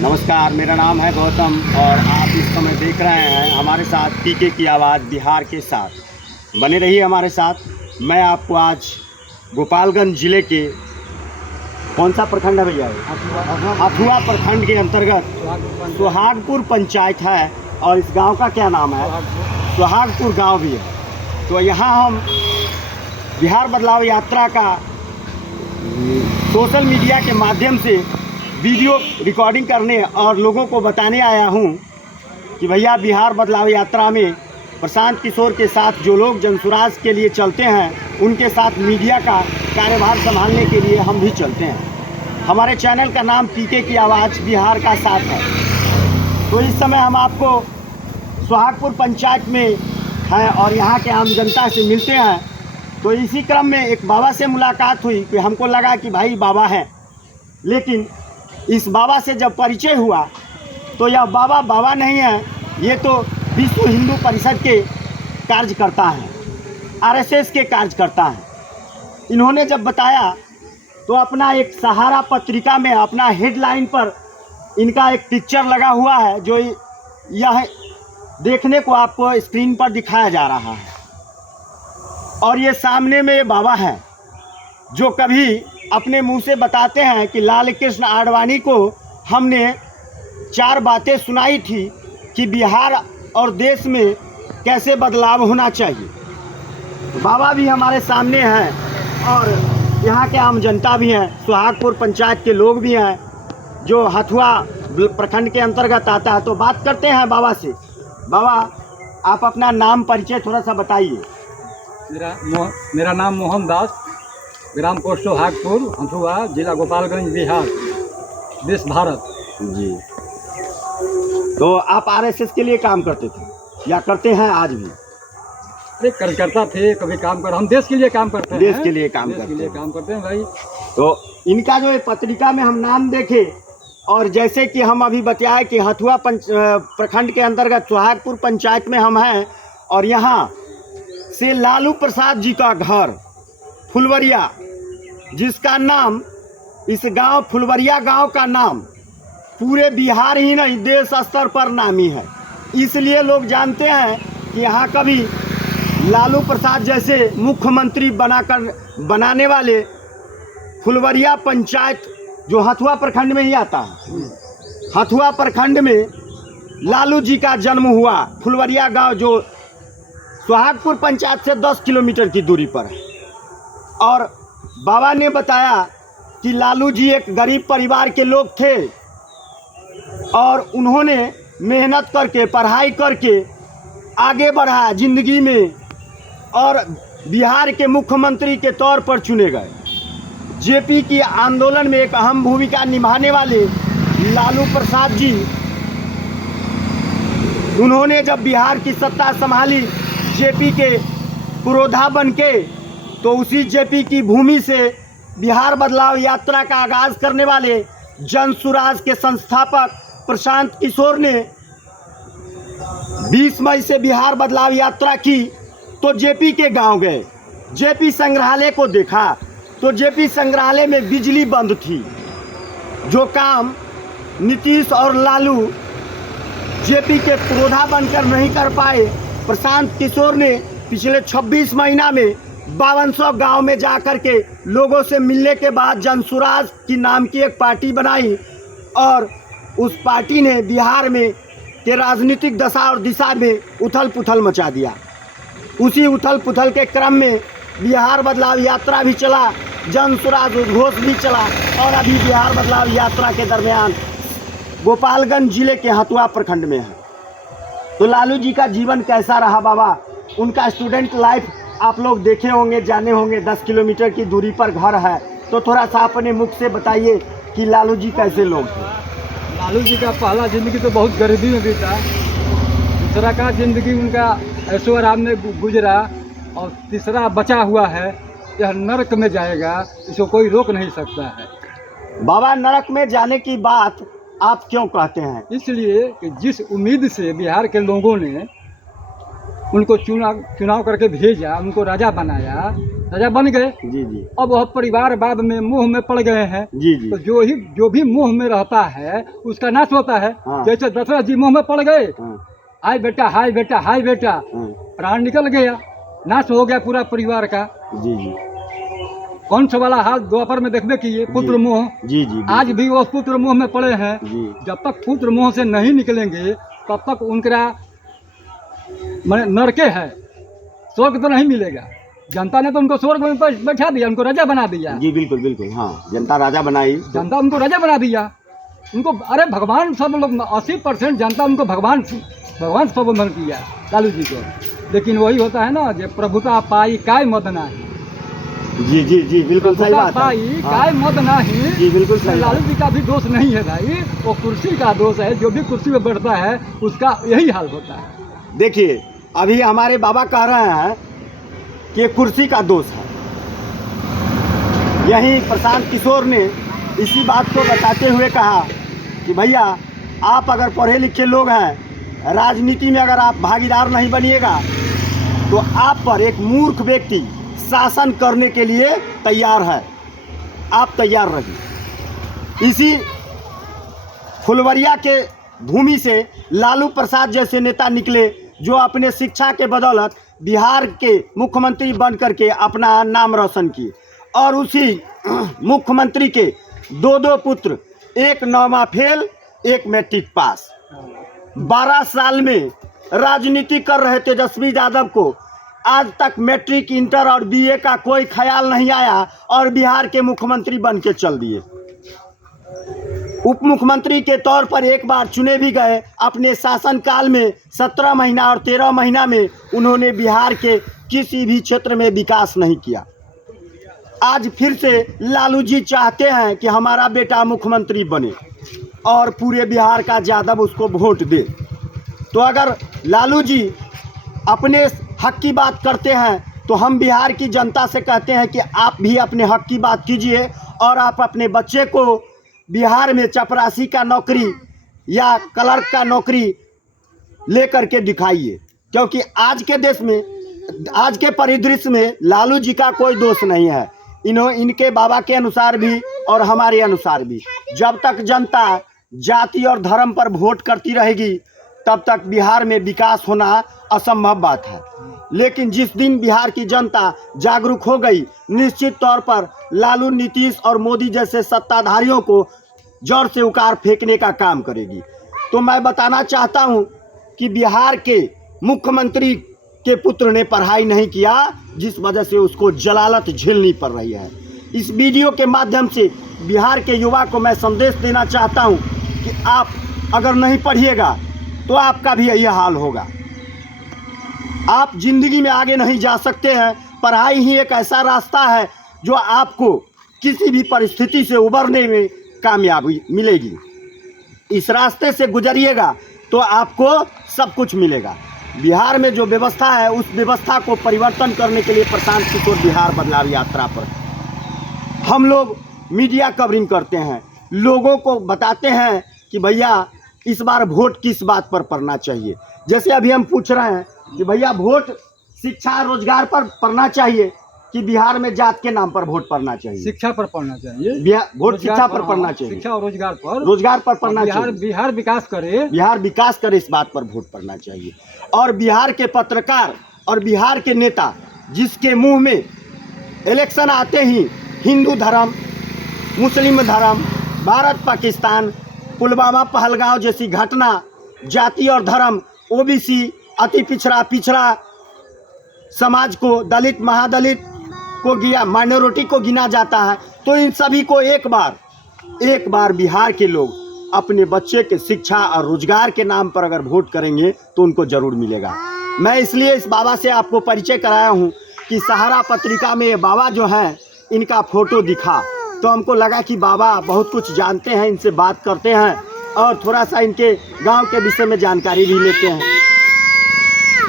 नमस्कार, मेरा नाम है गौतम और आप इस समय देख रहे हैं हमारे साथ पीके की आवाज़ बिहार के साथ। बने रहिए हमारे साथ। मैं आपको आज गोपालगंज ज़िले के कौन सा प्रखंड है भैया? हथुआ प्रखंड के अंतर्गत सुहागपुर पंचायत है और इस गांव का क्या नाम है? सुहागपुर गांव भी है। तो यहाँ हम बिहार बदलाव यात्रा का सोशल मीडिया के माध्यम से वीडियो रिकॉर्डिंग करने और लोगों को बताने आया हूं कि भैया बिहार बदलाव यात्रा में प्रशांत किशोर के साथ जो लोग जनसुराज के लिए चलते हैं उनके साथ मीडिया का कार्यभार संभालने के लिए हम भी चलते हैं। हमारे चैनल का नाम पीके की आवाज़ बिहार का साथ है। तो इस समय हम आपको सुहागपुर पंचायत में हैं और यहाँ के आम जनता से मिलते हैं। तो इसी क्रम में एक बाबा से मुलाकात हुई कि हमको लगा कि भाई बाबा हैं, लेकिन इस बाबा से जब परिचय हुआ तो यह बाबा बाबा नहीं है, ये तो विश्व हिंदू परिषद के कार्यकर्ता हैं, आरएसएस के कार्यकर्ता हैं। इन्होंने जब बताया तो अपना एक सहारा पत्रिका में अपना हेडलाइन पर इनका एक पिक्चर लगा हुआ है, जो यह देखने को आपको स्क्रीन पर दिखाया जा रहा है। और ये सामने में बाबा हैं जो कभी अपने मुंह से बताते हैं कि लाल कृष्ण आडवाणी को हमने 4 बातें सुनाई थी कि बिहार और देश में कैसे बदलाव होना चाहिए। तो बाबा भी हमारे सामने हैं और यहाँ के आम जनता भी हैं, सुहागपुर पंचायत के लोग भी हैं जो हथुआ प्रखंड के अंतर्गत आता है। तो बात करते हैं बाबा से। बाबा, आप अपना नाम परिचय थोड़ा सा बताइए। मेरा नाम मोहन दास, ग्राम पोस्ट सुहागपुर, हथुआ, जिला गोपालगंज, बिहार, देश भारत जी। तो आप आरएसएस के लिए काम करते थे या करते हैं आज भी? अरे कार्यकर्ता थे, कभी काम कर, हम देश के लिए काम करते हैं। देश के लिए काम करते हैं भाई। तो इनका जो पत्रिका में हम नाम देखे और जैसे कि हम अभी बताए कि हथुआ प्रखंड के अंतर्गत सुहागपुर पंचायत में हम हैं और यहाँ से लालू प्रसाद जी का घर फुलवरिया, जिसका नाम इस गांव फुलवरिया गांव का नाम पूरे बिहार ही नहीं देश स्तर पर नामी है। इसलिए लोग जानते हैं कि यहाँ कभी लालू प्रसाद जैसे मुख्यमंत्री बनाने वाले फुलवरिया पंचायत जो हथुआ प्रखंड में ही आता है, हथुआ प्रखंड में लालू जी का जन्म हुआ। फुलवरिया गांव जो सुहागपुर पंचायत से 10 किलोमीटर की दूरी पर है। और बाबा ने बताया कि लालू जी एक गरीब परिवार के लोग थे और उन्होंने मेहनत करके पढ़ाई करके आगे बढ़ा ज़िंदगी में और बिहार के मुख्यमंत्री के तौर पर चुने गए। जेपी की आंदोलन में एक अहम भूमिका निभाने वाले लालू प्रसाद जी, उन्होंने जब बिहार की सत्ता संभाली जेपी के पुरोधा बन के, तो उसी जेपी की भूमि से बिहार बदलाव यात्रा का आगाज़ करने वाले जनसुराज के संस्थापक प्रशांत किशोर ने 20 मई से बिहार बदलाव यात्रा की। तो जेपी के गांव गए, जेपी संग्रहालय को देखा तो जेपी संग्रहालय में बिजली बंद थी, जो काम नीतीश और लालू जेपी के पुरोधा बनकर नहीं कर पाए। प्रशांत किशोर ने पिछले 26 महीना में 5200 गांव में जाकर के लोगों से मिलने के बाद जनसुराज की नाम की एक पार्टी बनाई और उस पार्टी ने बिहार में के राजनीतिक दशा और दिशा में उथल पुथल मचा दिया। उसी उथल पुथल के क्रम में बिहार बदलाव यात्रा भी चला, जनसुराज उद्घोष भी चला और अभी बिहार बदलाव यात्रा के दरमियान गोपालगंज जिले के हथुआ प्रखंड में है। तो लालू जी का जीवन कैसा रहा बाबा? उनका स्टूडेंट लाइफ आप लोग देखे होंगे, जाने होंगे। 10 किलोमीटर की दूरी पर घर है। तो थोड़ा सा अपने मुख से बताइए कि लालू जी कैसे लोग थे? लालू जी का पहला ज़िंदगी तो बहुत गरीबी में बीता, दूसरा का ज़िंदगी उनका ऐशो आराम में गुजरा और तीसरा बचा हुआ है, यह नरक में जाएगा, इसको कोई रोक नहीं सकता है। बाबा, नरक में जाने की बात आप क्यों कहते हैं? इसलिए कि जिस उम्मीद से बिहार के लोगों ने उनको चुनाव करके भेजा, उनको राजा बनाया, राजा बन गए। जी जी अब वह परिवारवाद में मोह में पड़ गए हैं। जी जी तो जो भी मोह में रहता है उसका नाश होता है। हाँ। जैसे दशरथ जी मोह में पड़ गए, हाँ हाय बेटा हाय बेटा हाय बेटा, हाँ प्राण निकल गया, नाश हो गया पूरा परिवार का। जी जी कौन सा वाला हाल द्वापर में देखने की पुत्र मोह। जी जी आज भी वो पुत्र मोह में पड़े हैं। जी जब तक पुत्र मोह से नहीं निकलेंगे तब तक उनका माने नरके है, स्वर्ग तो नहीं मिलेगा। जनता ने तो उनको स्वर्ग में बैठा दिया, उनको राजा बना दिया। जी बिल्कुल बिल्कुल। हाँ, जनता राजा बनाई। जनता उनको राजा बना दिया। उनको अरे भगवान सब लोग 80% जनता उनको भगवान संबोधन किया लालू जी को। लेकिन वही होता है ना, जो प्रभुता पाई काय मद नाही। जी जी जी बिल्कुल सही प्रभुता बात है। पाई हाँ, काय मद नाही। जी बिल्कुल सही बात लालू जी का भी दोष नहीं है भाई, वो कुर्सी का दोष है। जो भी कुर्सी में बैठता है उसका यही हाल होता है। देखिए, अभी हमारे बाबा कह रहे हैं कि कुर्सी का दोष है। यही प्रशांत किशोर ने इसी बात को बताते हुए कहा कि भैया, आप अगर पढ़े लिखे लोग हैं, राजनीति में अगर आप भागीदार नहीं बनिएगा तो आप पर एक मूर्ख व्यक्ति शासन करने के लिए तैयार है। आप तैयार रहिए। इसी फुलवरिया के भूमि से लालू प्रसाद जैसे नेता निकले, जो अपने शिक्षा के बदौलत बिहार के मुख्यमंत्री बन करके अपना नाम रोशन किए। और उसी मुख्यमंत्री के दो पुत्र, एक 9वां फेल, एक मैट्रिक पास। 12 साल में राजनीति कर रहे तेजस्वी यादव को आज तक मैट्रिक, इंटर और बीए का कोई ख्याल नहीं आया और बिहार के मुख्यमंत्री बन के चल दिए। उप मुख्यमंत्री के तौर पर एक बार चुने भी गए। अपने शासनकाल में 17 महीना और 13 महीना में उन्होंने बिहार के किसी भी क्षेत्र में विकास नहीं किया। आज फिर से लालू जी चाहते हैं कि हमारा बेटा मुख्यमंत्री बने और पूरे बिहार का यादव उसको वोट दे। तो अगर लालू जी अपने हक की बात करते हैं तो हम बिहार की जनता से कहते हैं कि आप भी अपने हक की बात कीजिए और आप अपने बच्चे को बिहार में चपरासी का नौकरी या क्लर्क का नौकरी ले करके दिखाइए। क्योंकि आज के देश में, आज के परिदृश्य में लालू जी का कोई दोष नहीं है। इनके बाबा के अनुसार भी और हमारे अनुसार भी, जब तक जनता जाति और धर्म पर वोट करती रहेगी तब तक बिहार में विकास होना असंभव बात है। लेकिन जिस दिन बिहार की जनता जागरूक हो गई, निश्चित तौर पर लालू, नीतीश और मोदी जैसे सत्ताधारियों को जड़ से उखाड़ फेंकने का काम करेगी। तो मैं बताना चाहता हूं कि बिहार के मुख्यमंत्री के पुत्र ने पढ़ाई नहीं किया, जिस वजह से उसको जलालत झेलनी पड़ रही है। इस वीडियो के माध्यम से बिहार के युवा को मैं संदेश देना चाहता हूं कि आप अगर नहीं पढ़िएगा तो आपका भी यही हाल होगा। आप जिंदगी में आगे नहीं जा सकते हैं। पढ़ाई ही एक ऐसा रास्ता है जो आपको किसी भी परिस्थिति से उबरने में कामयाबी मिलेगी। इस रास्ते से गुजरिएगा तो आपको सब कुछ मिलेगा। बिहार में जो व्यवस्था है उस व्यवस्था को परिवर्तन करने के लिए प्रशांत किशोर बिहार बदलाव यात्रा पर हम लोग मीडिया कवरिंग करते हैं, लोगों को बताते हैं कि भैया इस बार वोट किस बात पर पड़ना चाहिए। जैसे अभी हम पूछ रहे हैं कि भैया वोट शिक्षा रोजगार पर पड़ना चाहिए कि बिहार में जात के नाम पर वोट पड़ना चाहिए? शिक्षा पर पढ़ना चाहिए। वोट शिक्षा पर पड़ना चाहिए। शिक्षा और रोजगार पर पड़ना चाहिए। बिहार विकास करे, बिहार विकास करे, इस बात पर वोट पड़ना चाहिए। और बिहार के पत्रकार और बिहार के नेता जिसके मुंह में इलेक्शन आते ही हिंदू धर्म, मुस्लिम धर्म, भारत पाकिस्तान, पुलवामा पहलगांव जैसी घटना, जाति और धर्म, ओबीसी, अति पिछड़ा समाज को, दलित महादलित को गिना, माइनॉरिटी को गिना जाता है, तो इन सभी को एक बार बिहार के लोग अपने बच्चे के शिक्षा और रोजगार के नाम पर अगर वोट करेंगे तो उनको जरूर मिलेगा। मैं इसलिए इस बाबा से आपको परिचय कराया हूँ कि सहारा पत्रिका में ये बाबा जो हैं, इनका फोटो दिखा तो हमको लगा कि बाबा बहुत कुछ जानते हैं, इनसे बात करते हैं और थोड़ा सा इनके गांव के विषय में जानकारी भी लेते हैं।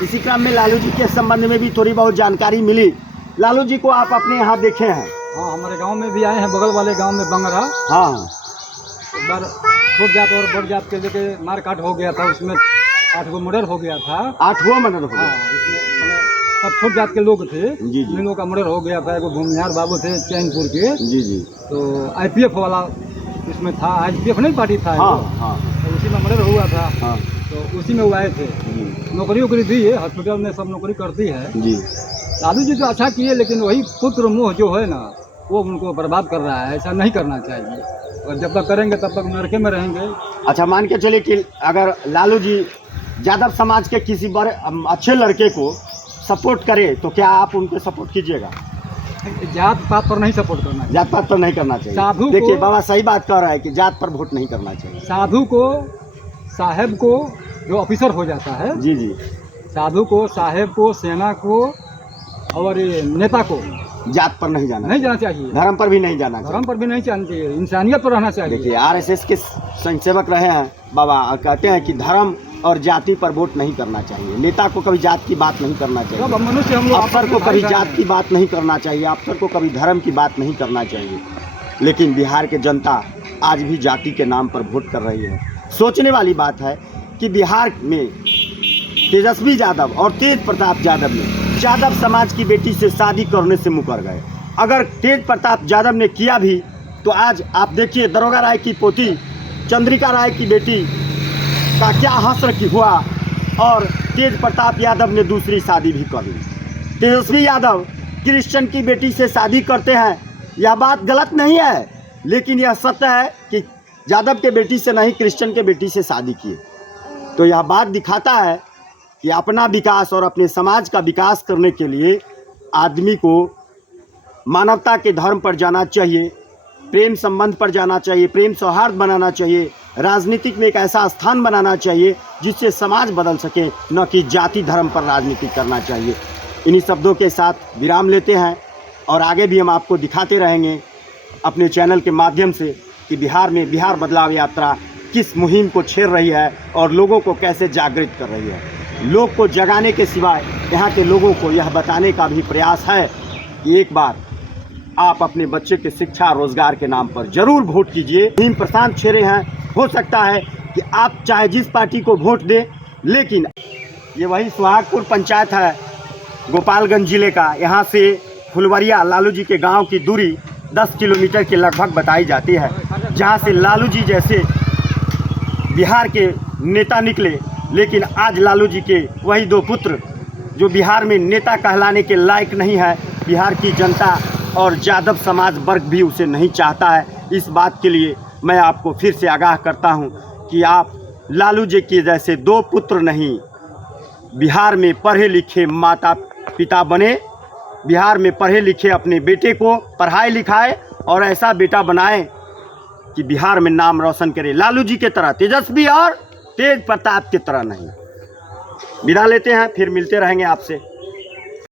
इसी क्रम में लालू जी के संबंध में भी थोड़ी बहुत जानकारी मिली। लालू जी को आप अपने यहाँ देखे हैं? हाँ, हमारे गांव में भी आए हैं, बगल वाले गांव में बंगरा। हाँ, एक बार छोट जात और बड़ जात के लेके मारकाट हो गया था, उसमें 8 गो मर्डर हो गया था। 8 मर्डर हो गया। हाँ, इसमें सब छोट जात के लोग थे। जी, जी। इन लोगों का मर्डर हो गया था। एगो भूमिहार बाबू थे चैनपुर के, जी जी। तो IPF वाला इसमें था। IPF नहीं पार्टी था हाँ एगो, हाँ तो उसी में मर्डर हुआ था। हाँ तो उसी में वो आए थे। जी नौकरी वोकरी दी है, हॉस्पिटल में सब नौकरी करती है। जी। लालू जी तो अच्छा किए, लेकिन वही पुत्र मोह जो है ना, वो उनको बर्बाद कर रहा है। ऐसा नहीं करना चाहिए, और जब तक करेंगे तब तक नरके में रहेंगे। अच्छा, मान के चलिए कि अगर लालू जी यादव समाज के किसी बड़े अच्छे लड़के को सपोर्ट करे तो क्या आप उनको सपोर्ट कीजिएगा? जात पात पर नहीं सपोर्ट करना चाहिए। जात पात तो नहीं करना चाहिए। साधु को- देखिए बाबा सही बात कह रहा है कि जात पर वोट नहीं करना चाहिए। साधु को, साहेब को, जो ऑफिसर हो जाता है, जी जी। साधु को, साहेब को, सेना को और ये नेता को जात पर नहीं जाना नहीं जाना चाहिए। धर्म पर भी नहीं जाना चाहिए। धर्म पर भी नहीं जाना चाहिए, इंसानियत पर रहना चाहिए। देखिए RSS के स्वयंसेवक रहे हैं बाबा, कहते हैं कि धर्म और जाति पर वोट नहीं करना चाहिए। नेता को कभी जात की बात नहीं करना सब चाहिए। मनुष्य हम लोग अफसर आपस को में कभी भाई जात बहन की बात नहीं करना चाहिए। अफसर को कभी धर्म की बात नहीं करना चाहिए। लेकिन बिहार के जनता आज भी जाति के नाम पर वोट कर रही है। सोचने वाली बात है कि बिहार में तेजस्वी यादव और तेज प्रताप यादव ने यादव समाज की बेटी से शादी करने से मुकर गए। अगर तेज प्रताप यादव ने किया भी तो आज आप देखिए दरोगा राय की पोती चंद्रिका राय की बेटी का क्या हश्र की हुआ, और तेज प्रताप यादव ने दूसरी शादी भी कर ली। तेजस्वी यादव क्रिश्चियन की बेटी से शादी करते हैं, यह बात गलत नहीं है, लेकिन यह सत्य है कि यादव के बेटी से नहीं क्रिश्चियन के बेटी से शादी किए। तो यह बात दिखाता है कि अपना विकास और अपने समाज का विकास करने के लिए आदमी को मानवता के धर्म पर जाना चाहिए, प्रेम संबंध पर जाना चाहिए, प्रेम सौहार्द बनाना चाहिए, राजनीतिक में एक ऐसा स्थान बनाना चाहिए जिससे समाज बदल सके, न कि जाति धर्म पर राजनीति करना चाहिए। इन्हीं शब्दों के साथ विराम लेते हैं और आगे भी हम आपको दिखाते रहेंगे अपने चैनल के माध्यम से कि बिहार में बिहार बदलाव यात्रा किस मुहिम को छेड़ रही है और लोगों को कैसे जागृत कर रही है। लोग को जगाने के सिवाय यहाँ के लोगों को यह बताने का भी प्रयास है कि एक बार आप अपने बच्चे के शिक्षा रोजगार के नाम पर जरूर वोट कीजिए। मुहिम प्रशांत छेड़े हैं, हो सकता है कि आप चाहे जिस पार्टी को वोट दें, लेकिन ये वही सुहागपुर पंचायत है गोपालगंज जिले का। यहाँ से फुलवरिया लालू जी के गांव की दूरी 10 किलोमीटर के लगभग बताई जाती है, जहाँ से लालू जी जैसे बिहार के नेता निकले, लेकिन आज लालू जी के वही दो पुत्र जो बिहार में नेता कहलाने के लायक नहीं है, बिहार की जनता और यादव समाज वर्ग भी उसे नहीं चाहता है। इस बात के लिए मैं आपको फिर से आगाह करता हूं कि आप लालू जी के जैसे दो पुत्र नहीं, बिहार में पढ़े लिखे माता पिता बने, बिहार में पढ़े लिखे अपने बेटे को पढ़ाए लिखाए और ऐसा बेटा बनाए कि बिहार में नाम रोशन करे, लालू जी के तरह तेजस्वी और तेज प्रताप की तरह नहीं। विदा लेते हैं, फिर मिलते रहेंगे आपसे।